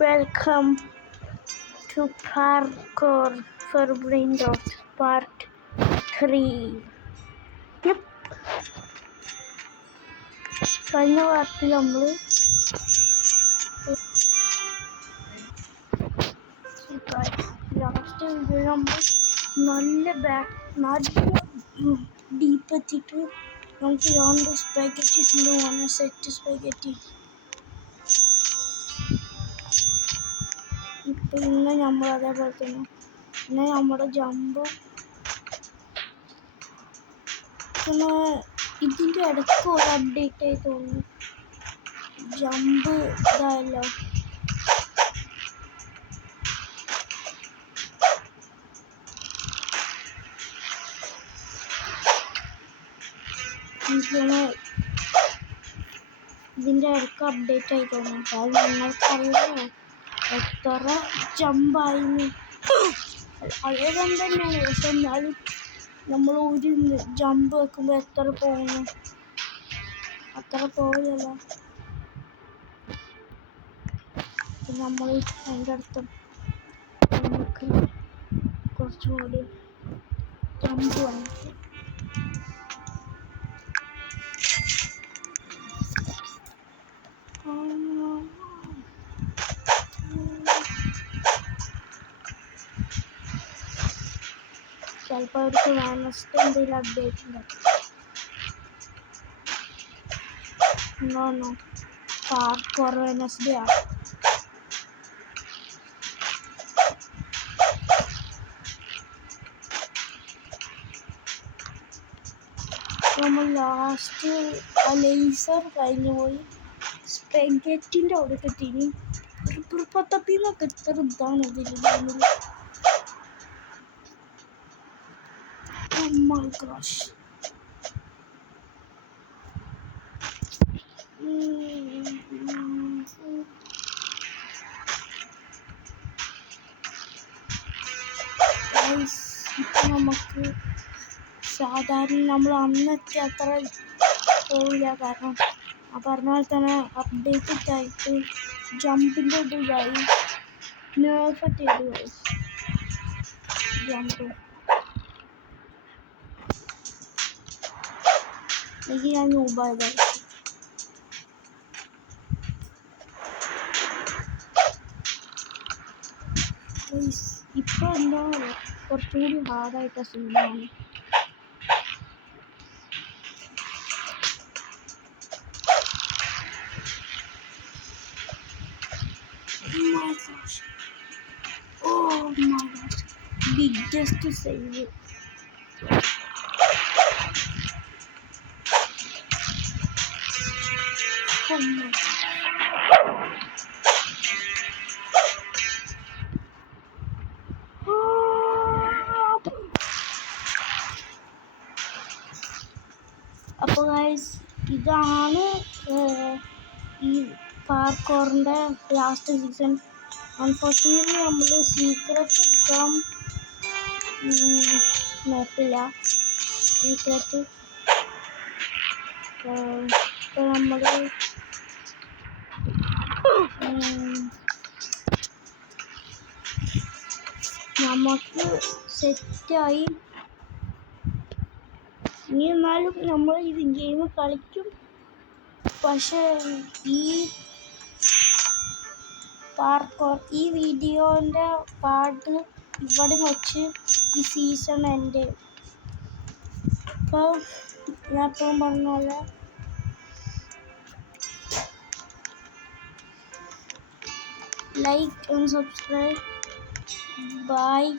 Welcome to Parkour for Brain Rot Part 3. Yep. കഴിഞ്ഞ പാർട്ടിൽ നമ്മൾ ലാസ്റ്റ് വീഡിയോയിൽ നമ്മൾ നല്ല ഡീപ്പ് എത്തിയിട്ട് നമുക്ക് 2 സ്പാഗറ്റി കൊണ്ടുപോകാൻ സെറ്റ് സ്പാഗറ്റി. ഇപ്പം ഇന്ന് നമ്മൾ അതേപോലെ തന്നെ പിന്നെ നമ്മുടെ ജമ്പ് പിന്നെ ഇതിൻ്റെ ഇടയ്ക്ക് ഒരു അപ്ഡേറ്റ് ആയി തോന്നുന്നു. ജമ്പ് ഇതായല്ലോ, എനിക്കാണ് ഇതിൻ്റെ ഇടയ്ക്ക് അപ്ഡേറ്റ് ആയി തോന്നുന്നു. അത് നിങ്ങൾക്കറിയാമോ എത്ര ജമ്പായിരുന്നു? അതേ ജമ്പ് തന്നെയാണ്, പക്ഷെ എന്നാലും നമ്മൾ ഒരു ജമ്പ് വെക്കുമ്പോൾ എത്ര പോകുന്നു? അത്ര പോവില്ലല്ലോ. നമ്മൾ അതിൻ്റെ അടുത്ത് നമുക്ക് കുറച്ചുകൂടി ജമ്പ് വാങ്ങിക്കും. ചിലപ്പോൾ അവർക്ക് വെനസ്ഡേ എന്തെങ്കിലും അപ്ഡേറ്റ് ഉണ്ടാവും. പാർക്കോർ വെനസ്ഡേ ആണ്. നമ്മൾ ലാസ്റ്റ് ആ ലേസർ കഴിഞ്ഞു പോയി സ്പെഗറ്റിൻ്റെ അവിടെ കിട്ടീനി. ഒരു പുറപ്പത്തപ്പിന്നൊക്കെ എത്ര ഇതാണ് ഇതിൽ. Oh my gosh. ഇപ്പം നമുക്ക് സാധാരണ നമ്മൾ അന്നത്തെ അത്ര പോവില്ല, കാരണം ആ പറഞ്ഞ പോലെ തന്നെ അപ്ഡേറ്റഡ് ആയിട്ട് ജമ്പിൻ്റെ ഇതായി നേർഫറ്റ് ചെയ്തു ജമ്പ്. എനിക്ക് ഞാൻ ന്യൂബായതായി. ഇപ്പോൾ എന്താ കുറച്ചുകൂടി ഹാർഡായിട്ട് സീനാണ്. Oh my gosh, biggest save. Oh my god. അപ്പോൾ ഗൈസ്, ഇതാണ് ഈ പാർക്കോറിൻ്റെ ലാസ്റ്റ് സീസൺ. അൺഫോർച്യുനേറ്റ്ലി നമ്മൾ സീക്രട്ട് എടുക്കാൻ നോക്കില്ല. സീക്രട്ട് ഇപ്പോൾ നമ്മൾ നമുക്ക് സെറ്റായി. ഇനി എന്നാലും നമ്മൾ ഇത് ഗെയിം കളിക്കും. പക്ഷേ ഈ പാർക്കോർ ഈ വീഡിയോൻ്റെ പാർട്ട് ഇവിടെ വെച്ച് ഈ സീസൺ എൻ്റെ. ഇപ്പോൾ ഞാൻ എപ്പോഴും പറഞ്ഞ പോലെ like and subscribe. Bye.